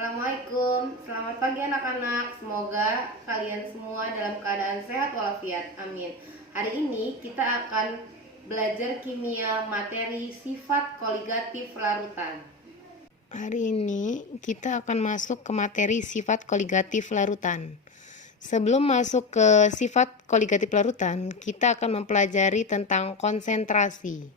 Assalamualaikum, selamat pagi anak-anak. Semoga kalian semua dalam keadaan sehat walafiat. Amin. Hari ini kita akan belajar kimia materi sifat koligatif larutan. Hari ini kita akan masuk ke materi sifat koligatif larutan. Sebelum masuk ke sifat koligatif larutan, kita akan mempelajari tentang konsentrasi.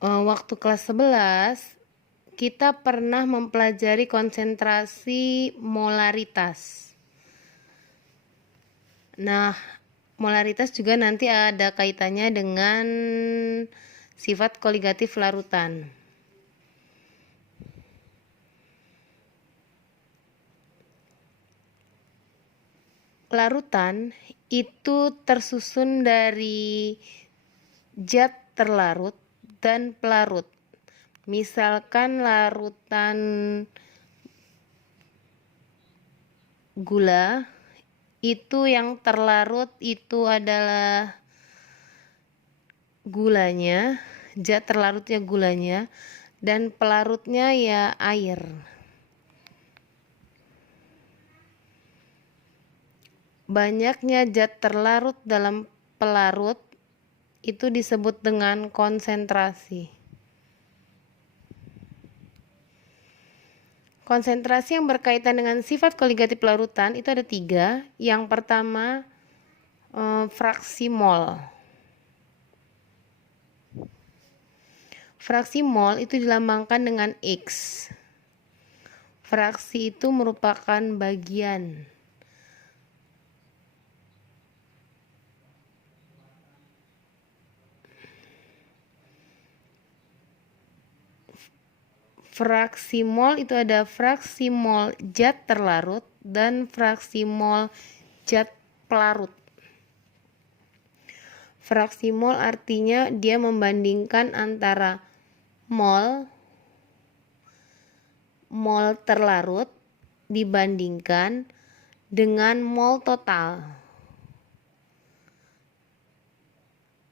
Waktu kelas 11 kita pernah mempelajari konsentrasi molaritas. Nah, molaritas juga nanti ada kaitannya dengan sifat koligatif larutan. Larutan itu tersusun dari zat terlarut dan pelarut. Misalkan larutan gula, itu yang terlarut itu adalah gulanya, zat terlarutnya gulanya, dan pelarutnya ya air. Banyaknya zat terlarut dalam pelarut itu disebut dengan konsentrasi. Konsentrasi yang berkaitan dengan sifat koligatif larutan itu ada 3. Yang pertama, fraksi mol. Fraksi mol itu dilambangkan dengan X. Fraksi itu merupakan bagian. Fraksi mol itu ada fraksi mol zat terlarut dan fraksi mol zat pelarut. Fraksi mol artinya dia membandingkan antara mol terlarut dibandingkan dengan mol total.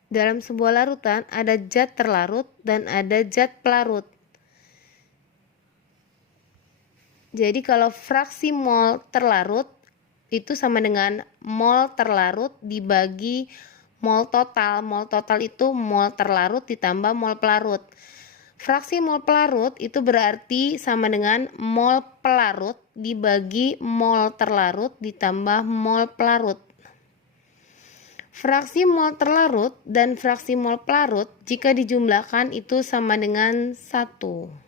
Dalam sebuah larutan ada zat terlarut dan ada zat pelarut. Jadi kalau fraksi mol terlarut itu sama dengan mol terlarut dibagi mol total. Mol total itu mol terlarut ditambah mol pelarut. Fraksi mol pelarut itu berarti sama dengan mol pelarut dibagi mol terlarut ditambah mol pelarut. Fraksi mol terlarut dan fraksi mol pelarut jika dijumlahkan itu sama dengan 1.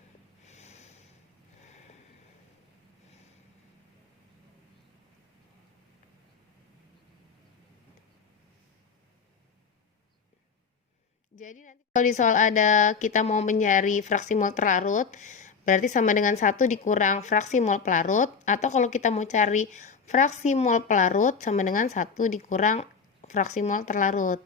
Jadi nanti kalau di soal ada kita mau mencari fraksi mol terlarut, berarti sama dengan 1 dikurang fraksi mol pelarut, atau kalau kita mau cari fraksi mol pelarut sama dengan 1 dikurang fraksi mol terlarut.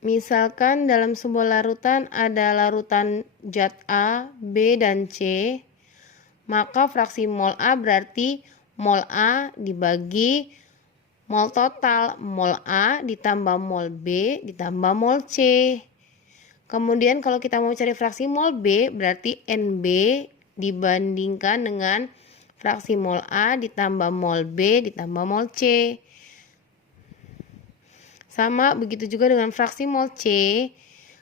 Misalkan dalam sebuah larutan ada larutan zat A, B, dan C, maka fraksi mol A berarti mol A dibagi mol total, mol A ditambah mol B ditambah mol C. Kemudian kalau kita mau cari fraksi mol B berarti NB dibandingkan dengan fraksi mol A ditambah mol B ditambah mol C. Sama begitu juga dengan fraksi mol C.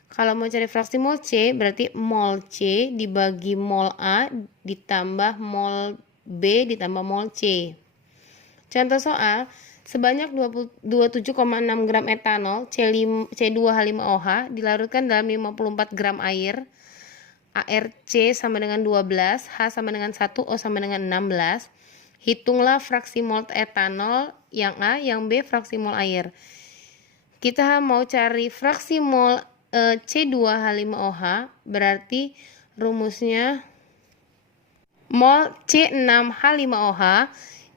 Kalau mau cari fraksi mol C berarti mol C dibagi mol A ditambah mol B ditambah mol C. Contoh soal, sebanyak 27,6 gram etanol C2H5OH dilarutkan dalam 54 gram air. ARC sama dengan 12, H sama dengan 1, O sama dengan 16. Hitunglah fraksi mol etanol yang A, yang B fraksi mol air. Kita mau cari fraksi mol C2H5OH, berarti rumusnya mol C6H5OH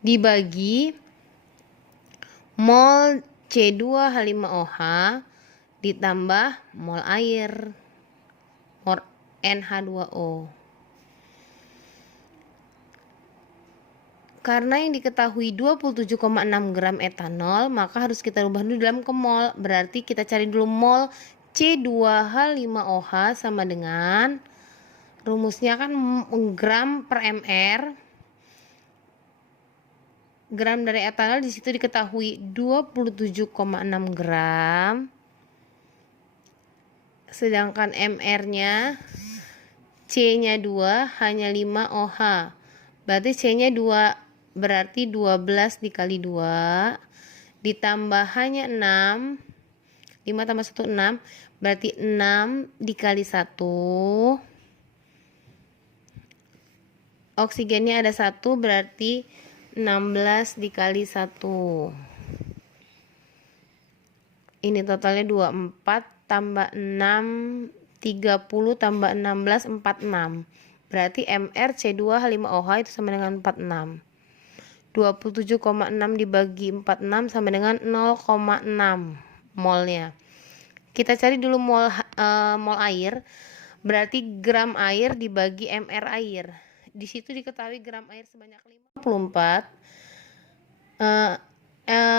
dibagi mol C2H5OH ditambah mol air, mol NH2O. Karena yang diketahui 27,6 gram etanol, maka harus kita rubah dulu dalam ke mol. Berarti kita cari dulu mol C2H5OH sama dengan rumusnya kan gram per mr. Gram dari etanol di situ diketahui 27,6 gram. Sedangkan mr-nya C-nya 2, hanya 5 OH. Berarti C-nya 2, berarti 12 dikali 2 ditambah hanya 6. 5 tambah 1 6, berarti 6 dikali 1. Oksigennya ada 1, berarti 16 dikali 1. Ini totalnya 24 tambah 6, 30 tambah 16, 46. Berarti MrC2H5OH itu sama dengan 46. 27,6 dibagi 46 sama dengan 0,6 molnya. Kita cari dulu mol air. Berarti gram air dibagi mr air. Di situ diketahui gram air sebanyak 54.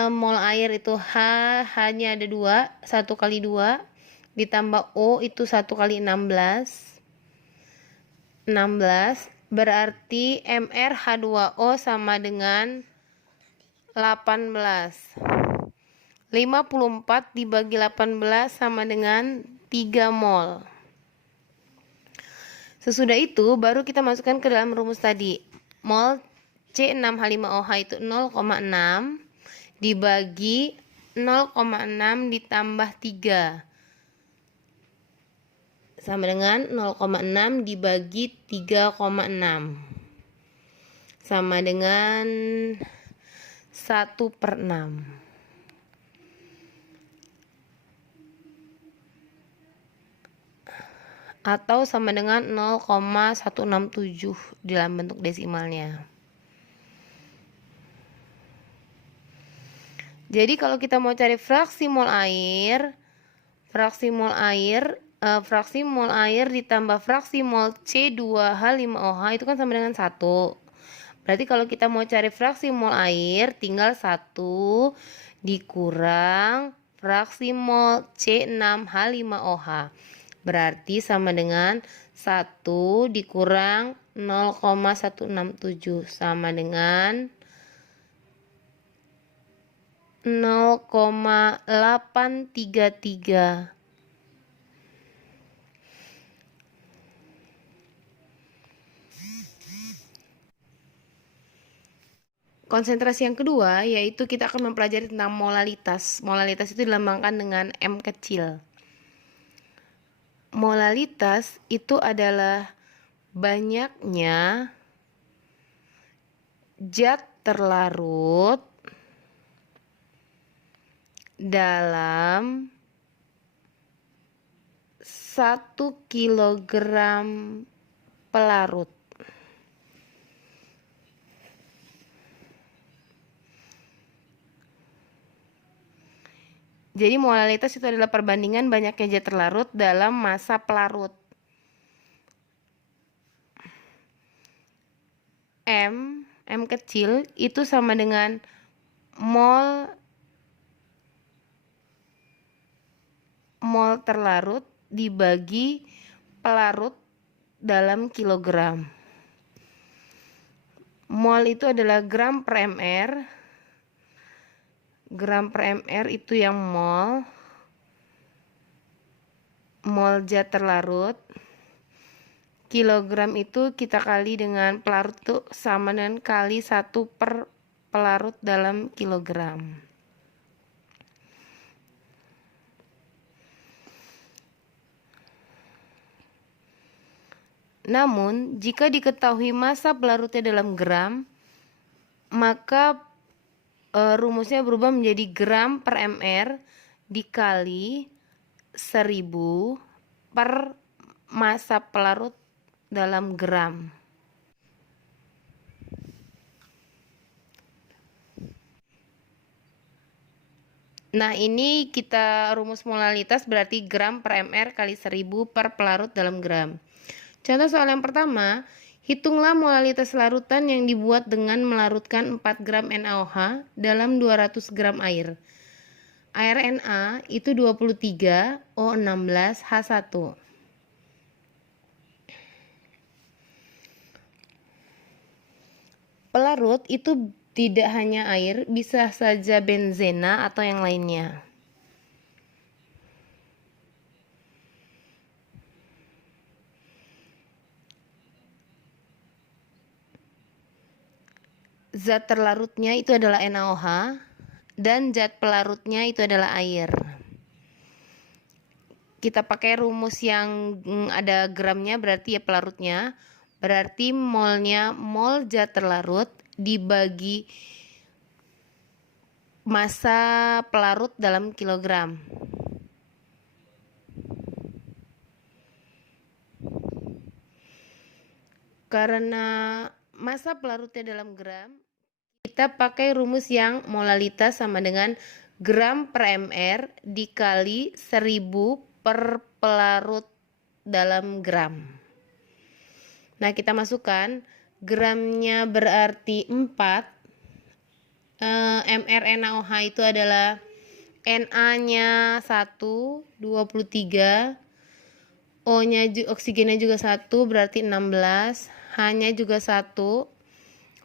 Mol air itu H hanya ada 2, 1 kali 2 ditambah O itu 1 kali 16. 16 berarti MrH2O sama dengan 18. 54 dibagi 18 sama dengan 3 mol. Sesudah itu baru kita masukkan ke dalam rumus tadi. Mol C6H5OH itu 0,6 dibagi 0,6 ditambah 3 sama dengan 0,6 dibagi 3,6 sama dengan 1/6 atau sama dengan 0,167 dalam bentuk desimalnya. Jadi kalau kita mau cari fraksi mol air ditambah fraksi mol C2H5OH itu kan sama dengan 1. Berarti kalau kita mau cari fraksi mol air tinggal 1 dikurang fraksi mol C6H5OH. Berarti sama dengan 1 dikurang 0,167 sama dengan 0,833. Konsentrasi yang kedua yaitu kita akan mempelajari tentang molalitas. Molalitas itu dilambangkan dengan M kecil. Molalitas itu adalah banyaknya zat terlarut dalam 1 kilogram pelarut. Jadi molalitas itu adalah perbandingan banyaknya zat terlarut dalam massa pelarut. M kecil itu sama dengan mol terlarut dibagi pelarut dalam kilogram. Mol itu adalah gram per mr. Gram per mr itu yang mol zat terlarut. Kilogram itu kita kali dengan pelarut itu sama dengan kali 1 per pelarut dalam kilogram. Namun jika diketahui massa pelarutnya dalam gram, maka rumusnya berubah menjadi gram per mr dikali 1000 per massa pelarut dalam gram. Nah, ini kita rumus molalitas berarti gram per mr kali 1000 per pelarut dalam gram. Contoh soal yang pertama, Hitunglah molalitas larutan yang dibuat dengan melarutkan 4 gram NaOH dalam 200 gram air. Air Na itu 23, O16, H1. Pelarut itu tidak hanya air, bisa saja benzena atau yang lainnya. Zat terlarutnya itu adalah NaOH dan zat pelarutnya itu adalah air. Kita pakai rumus yang ada gramnya, berarti ya pelarutnya. Berarti molnya mol zat terlarut dibagi massa pelarut dalam kilogram. Karena massa pelarutnya dalam gram, kita pakai rumus yang molalitas sama dengan gram per mr dikali 1000 per pelarut dalam gram. Nah, kita masukkan gramnya berarti 4, mr NaOH itu adalah Na-nya 1, 23, O-nya oksigennya juga 1, berarti 16, H-nya juga 1,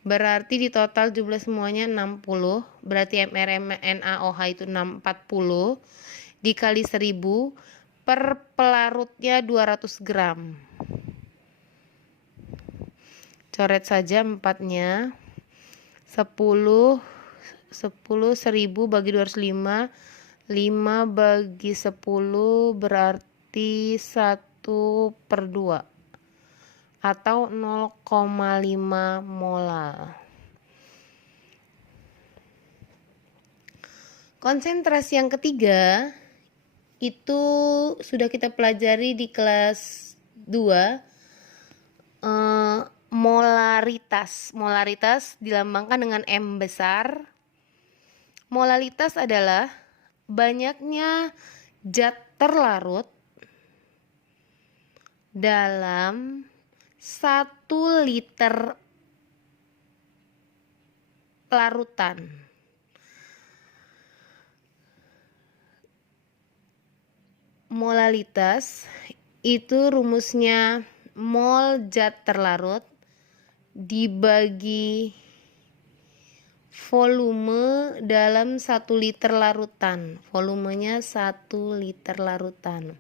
berarti di total jumlah semuanya 60, berarti mr NaOH itu 40 dikali 1000 per pelarutnya 200 gram. Coret saja 4-nya. 10 1000 bagi 205, 5 bagi 10 berarti 1/2 atau 0,5 molar. Konsentrasi yang ketiga itu sudah kita pelajari di kelas 2, molaritas. Molaritas dilambangkan dengan M besar. Molalitas adalah banyaknya zat terlarut dalam 1 liter larutan. Molalitas itu rumusnya mol zat terlarut dibagi volume dalam 1 liter larutan. Volumenya 1 liter larutan.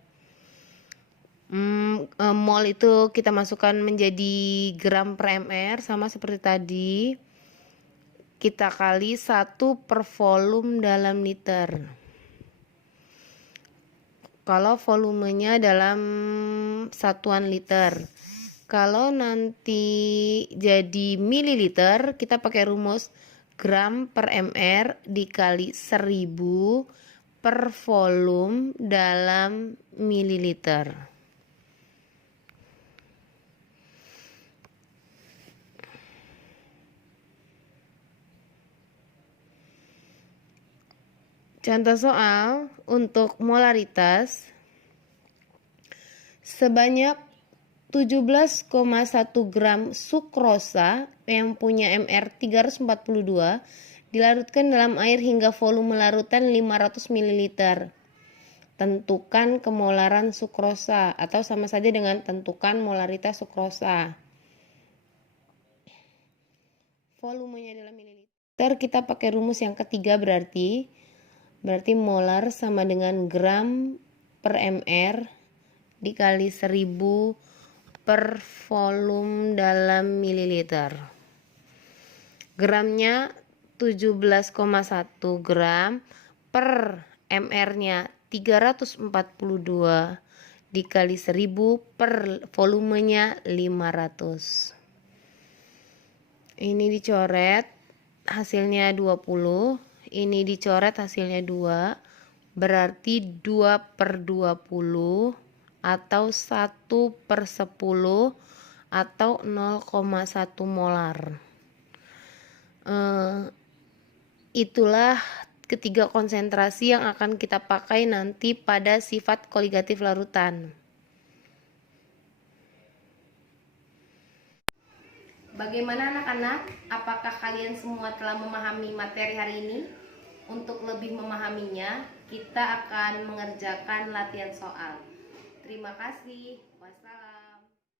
Mol itu kita masukkan menjadi gram per mr, sama seperti tadi. Kita kali 1 per volume dalam liter. Kalau volumenya dalam satuan liter. Kalau nanti jadi mililiter, kita pakai rumus gram per mr dikali 1000 per volume dalam mililiter. Contoh soal untuk molaritas sebanyak 17,1 gram sukrosa yang punya mr 342 dilarutkan dalam air hingga volume larutan 500 ml. Tentukan kemolaran sukrosa, atau sama saja dengan tentukan molaritas sukrosa. Volumenya dalam mililiter, kita pakai rumus yang ketiga, berarti molar sama dengan gram per mr dikali 1000 per volume dalam mililiter. Gramnya 17,1 gram per mr-nya 342 dikali 1000 per volumenya 500. Ini dicoret hasilnya 20, ini dicoret hasilnya 2, berarti 2/20 atau 1/10 atau 0,1 molar. Itulah ketiga konsentrasi yang akan kita pakai nanti pada sifat koligatif larutan. Bagaimana anak-anak? Apakah kalian semua telah memahami materi hari ini? Untuk lebih memahaminya, kita akan mengerjakan latihan soal. Terima kasih. Wassalam.